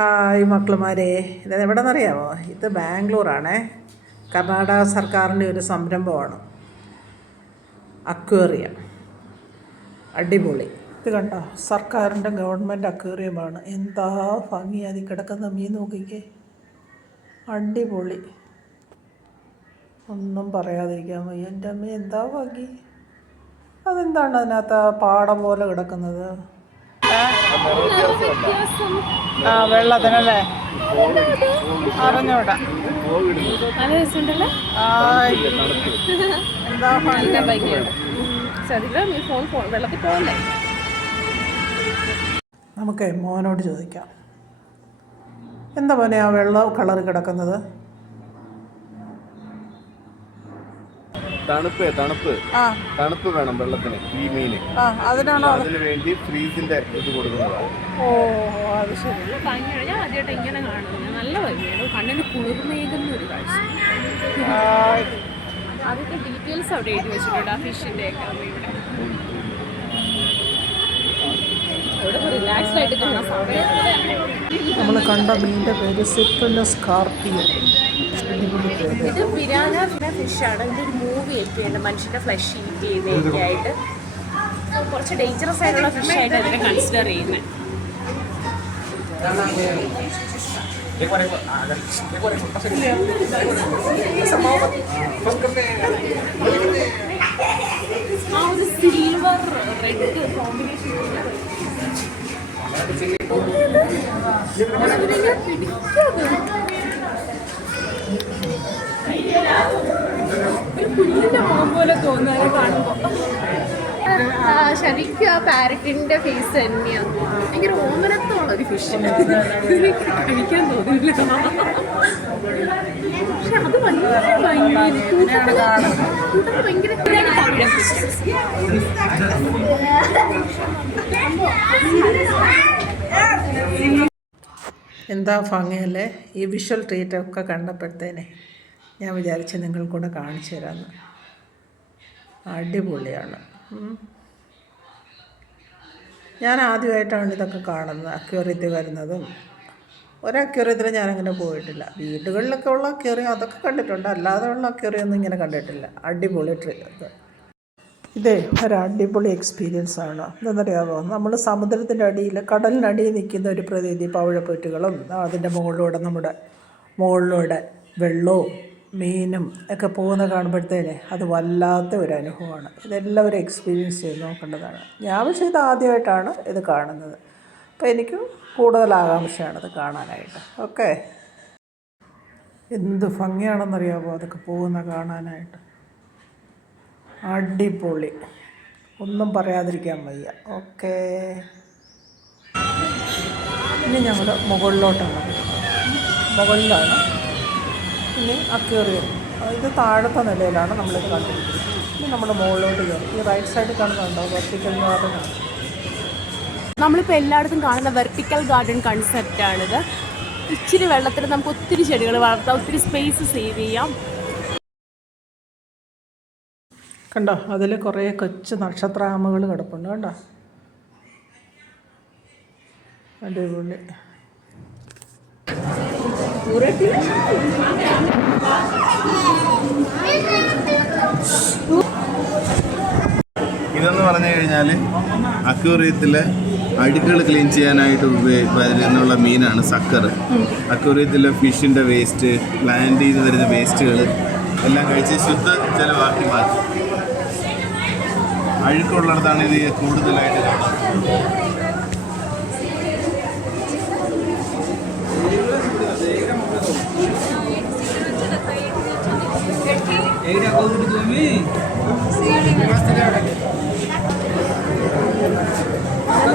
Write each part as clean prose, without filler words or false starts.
Hi മക്കളുമാരെ, ഇത് എവിടെ നിന്നറിയാമോ? ഇത് ബാംഗ്ലൂരാണേ. കർണാടക സർക്കാരിൻ്റെ ഒരു സംരംഭമാണ് അക്വേറിയം. അടിപൊളി. ഇത് കണ്ടോ, സർക്കാരിൻ്റെ ഗവൺമെൻറ് അക്വേറിയമാണ്. എന്താ ഭംഗി അതിൽ കിടക്കുന്ന മീൻ നോക്കിക്കേ, അടിപൊളി. ഒന്നും പറയാതിരിക്കാൻ വയ്യ. എൻ്റെ അമ്മ എന്താ ഭംഗി. അതെന്താണ് അതിനകത്ത് പാടം പോലെ കിടക്കുന്നത്? ആ വെള്ളത്തിനല്ലേ, അറിഞ്ഞൂടാ. എന്താ വെള്ളത്തിൽ പോകണ്ടേ? നമുക്ക് മോനോട് ചോദിക്കാം. എന്താ മോനെ ആ വെള്ള കളർ കിടക്കുന്നത്? തണുപ്പ് വേണം വെള്ളത്തിന്. ഈ മീന് അതിന് വേണ്ടി ഫ്രീസിന്റെ ഇത് കൊടുക്കുന്നതാണ്. ഓ അത് ശരി. ഞാൻ ആദ്യമായിട്ട് ഇങ്ങനെ കാണുന്നത്. നല്ല ഭംഗിയാണ്, കണ്ണിന് കുളിർമേകുന്ന ഒരു കാഴ്ച. അതിന്റെ ഡീറ്റെയിൽസ് അവിടെ എഴുതി വെച്ചിട്ടുണ്ട്, ആ ഫിഷിന്റെ ഒക്കെ. ഇവിടെ റിലാക്സ്ഡ് ആയിട്ട് കാണാൻ സമയം. നമ്മൾ കണ്ട മീനിന്റെ പേര് സിപ്രിന സ്കാർപ്പിയോ. ഇത് പിരാന ഫിഷാണ്. ഇതൊരു മൂവി എത്തിയുണ്ട്, മനുഷ്യന്റെ ഫ്ലഷ് ഈറ്റ് ചെയ്യുന്നതൊക്കെ ആയിട്ട്. കുറച്ച് ഡേഞ്ചറസ് ആയിട്ടുള്ള ഫിഷായിട്ട് അതിനെ കൺസിഡർ ചെയ്യുന്നത്. ആ ഒരു സിൽവർ റെഡ് കോമ്പിനേഷൻ കുഞ്ഞിന്റെ മുഖം പോലെ തോന്നുന്നത് കാണുമ്പോ. ശരിക്കും ആ പാരറ്റിന്റെ ഫേസ് തന്നെയാണ്. ഭയങ്കര ഓമനത്തുള്ള ഒരു ഫിഷ്. കഴിക്കാൻ തോന്നില്ല, പക്ഷെ അത് എന്താ ഭംഗിയല്ലേ. ഈ വിഷ്വൽ ട്രീറ്റൊക്കെ കണ്ടപ്പോഴത്തേനെ ഞാൻ വിചാരിച്ച് നിങ്ങൾക്കൂടെ കാണിച്ചു തരാമെന്ന്. അടിപൊളിയാണ്. ഞാൻ ആദ്യമായിട്ടാണ് ഇതൊക്കെ കാണുന്നത്, അക്വേറിയത്തിൽ വരുന്നതും. ഒരക്വേറിയത്തിൽ ഞാനങ്ങനെ പോയിട്ടില്ല. വീടുകളിലൊക്കെ ഉള്ള അക്വേറിയം അതൊക്കെ കണ്ടിട്ടുണ്ട്, അല്ലാതെ ഉള്ള അക്വേറിയം ഒന്നും ഇങ്ങനെ കണ്ടിട്ടില്ല. അടിപൊളി ഇതേ ഒരു അടിപൊളി എക്സ്പീരിയൻസ് ആണ്. എന്താണെന്നറിയാമോ, നമ്മൾ സമുദ്രത്തിൻ്റെ അടിയിൽ, കടലിനടിയിൽ നിൽക്കുന്ന ഒരു പ്രതീതി. പവിഴപ്പുറ്റുകളും അതിൻ്റെ മുകളിലൂടെ വെള്ളവും മീനും ഒക്കെ പോകുന്ന കാണുമ്പോഴത്തേനെ അത് വല്ലാത്ത ഒരു അനുഭവമാണ്. ഇതെല്ലാവരും എക്സ്പീരിയൻസ് ചെയ്ത് നോക്കേണ്ടതാണ്. ഞാൻ പക്ഷേ ഇത് ആദ്യമായിട്ടാണ് ഇത് കാണുന്നത്. അപ്പോൾ എനിക്ക് കൂടുതൽ ആകാംക്ഷയാണിത് കാണാനായിട്ട്. ഓക്കെ, എന്ത് ഭംഗിയാണെന്നറിയാമോ അതൊക്കെ പോകുന്ന കാണാനായിട്ട്. അടിപൊളി, ഒന്നും പറയാതിരിക്കാൻ വയ്യ. ഓക്കെ, ഇനി ഞങ്ങൾ മുകളിലോട്ടാണ്. മുകളിലാണ് ഇനി അക്വേറിയം. ഇത് താഴത്തെ നിലയിലാണ് നമ്മളിത് കണ്ടിരിക്കുന്നത്. ഇനി നമ്മൾ മുകളിലോട്ട് കയറി. ഈ റൈറ്റ് സൈഡിൽ കാണുന്നുണ്ടോ, വെർട്ടിക്കൽ ഗാർഡനാണ്. നമ്മളിപ്പോൾ എല്ലായിടത്തും കാണുന്ന വെർട്ടിക്കൽ ഗാർഡൻ കൺസെപ്റ്റാണിത്. ഇച്ചിരി വെള്ളത്തിൽ നമുക്ക് ഒത്തിരി ചെടികൾ വളർത്താം, ഒത്തിരി സ്പേസ് സേവ് ചെയ്യാം. കണ്ടോ, അതിൽ കുറേ കൊച്ചു നക്ഷത്രാമകൾ കിടപ്പുണ്ട്. കണ്ടോ, അടിപൊളി. ഇതെന്ന് പറഞ്ഞു കഴിഞ്ഞാൽ അക്വേറിയത്തിലെ അഴുക്കുകൾ ക്ലീൻ ചെയ്യാനായിട്ട് വരുന്നുള്ള മീനാണ് സക്കർ. അക്വേറിയത്തിലെ ഫിഷിൻ്റെ വേസ്റ്റ്, പ്ലാന്റ് ചെയ്ത് വരുന്ന വേസ്റ്റുകൾ എല്ലാം കഴിച്ച് ശുദ്ധ ജലമാക്കി മാറ്റും. അഴുക്കുള്ളിടത്താണ് ഇത് കൂടുതലായിട്ട് കാണുന്നത്.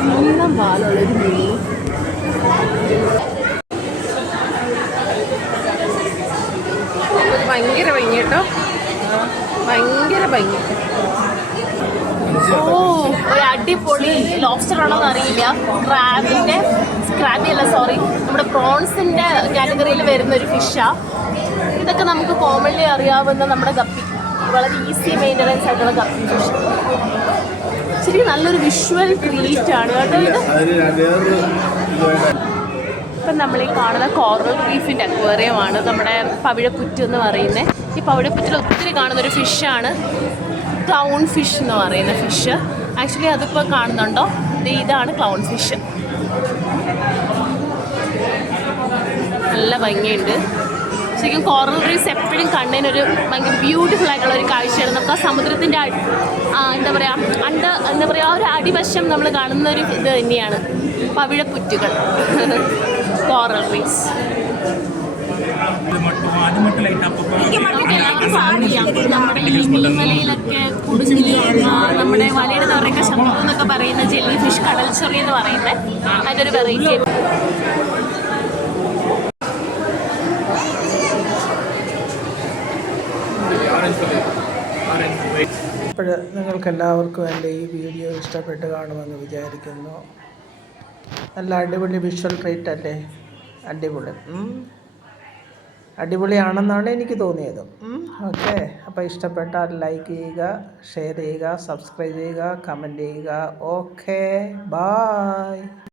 സ്വന്തം പാലുള്ളൊരു മീൻ. ഭയങ്കര ഭംഗി കേട്ടോ, ഭയങ്കര ഭംഗി. ഓ, ഒരു അടിപൊളി ലോബ്സ്റ്റർ ആണോന്ന് അറിയില്ല. നമ്മുടെ പ്രോൺസിന്റെ കാറ്റഗറിയിൽ വരുന്ന ഒരു ഫിഷാ. ഇതൊക്കെ നമുക്ക് കോമൺലി അറിയാവുന്ന നമ്മുടെ ഗപ്പി, വളരെ ഈസി മെയിൻ്റനൻസ് ആയിട്ടുള്ള ഗപ്പി ഫിഷ്. ശരിക്കും നല്ലൊരു വിഷ്വൽ ക്രിയേറ്റ് ആണ് കേട്ടോ ഇത്. ഇപ്പം ഇപ്പം നമ്മൾ ഈ കാണുന്ന കോറൽ റീഫിൻ്റെ അക്വേറിയമാണ് നമ്മുടെ പവിഴപ്പുറ്റ് എന്ന് പറയുന്നത്. ഈ പവിഴപ്പുറ്റിൽ ഒത്തിരി കാണുന്നൊരു ഫിഷാണ് ക്ലൗൺ ഫിഷ് എന്ന് പറയുന്ന ഫിഷ്. ആക്ച്വലി അതിപ്പോൾ കാണുന്നുണ്ടോ, ഇതാണ് ക്ലൗൺ ഫിഷ്. നല്ല ഭംഗിയുണ്ട്. ശരിക്കും കോറൽ റീഫ്സ് എപ്പോഴും കണ്ണിനൊരു ഭയങ്കര ബ്യൂട്ടിഫുൾ ആയിട്ടുള്ള ഒരു കാഴ്ചയാണ്. നമുക്ക് ആ സമുദ്രത്തിൻ്റെ എന്താ പറയുക ആ ഒരു അടിവശം നമ്മൾ കാണുന്ന ഒരു ഇത് തന്നെയാണ് പവിഴപ്പുറ്റുകൾ, കോറൽ റീഫ്സ്. നമുക്കെല്ലാവർക്കും സാധിക്കാം നമ്മുടെ ഈ മീൻവലയിലൊക്കെ കുടുങ്ങി നമ്മുടെ വലയുടെ തവറയൊക്കെ ശബ്ദം എന്നൊക്കെ പറയുന്ന ജെല്ലി ഫിഷ്, കടൽ ചൊറി എന്ന് പറയുന്നത് അതിൻ്റെ ഒരു വെറൈറ്റി. അപ്പോൾ നിങ്ങൾക്കെല്ലാവർക്കും എൻ്റെ ഈ വീഡിയോ ഇഷ്ടപ്പെട്ട് കാണുമെന്ന് വിചാരിക്കുന്നു. നല്ല അടിപൊളി വിഷ്വൽ ട്രീറ്റ് അല്ലേ? അടിപൊളിയാണെന്നാണ് എനിക്ക് തോന്നിയത്. ഓക്കെ, അപ്പോൾ ഇഷ്ടപ്പെട്ടാൽ ലൈക്ക് ചെയ്യുക, ഷെയർ ചെയ്യുക, സബ്സ്ക്രൈബ് ചെയ്യുക, കമൻറ്റ് ചെയ്യുക. Okay, bye.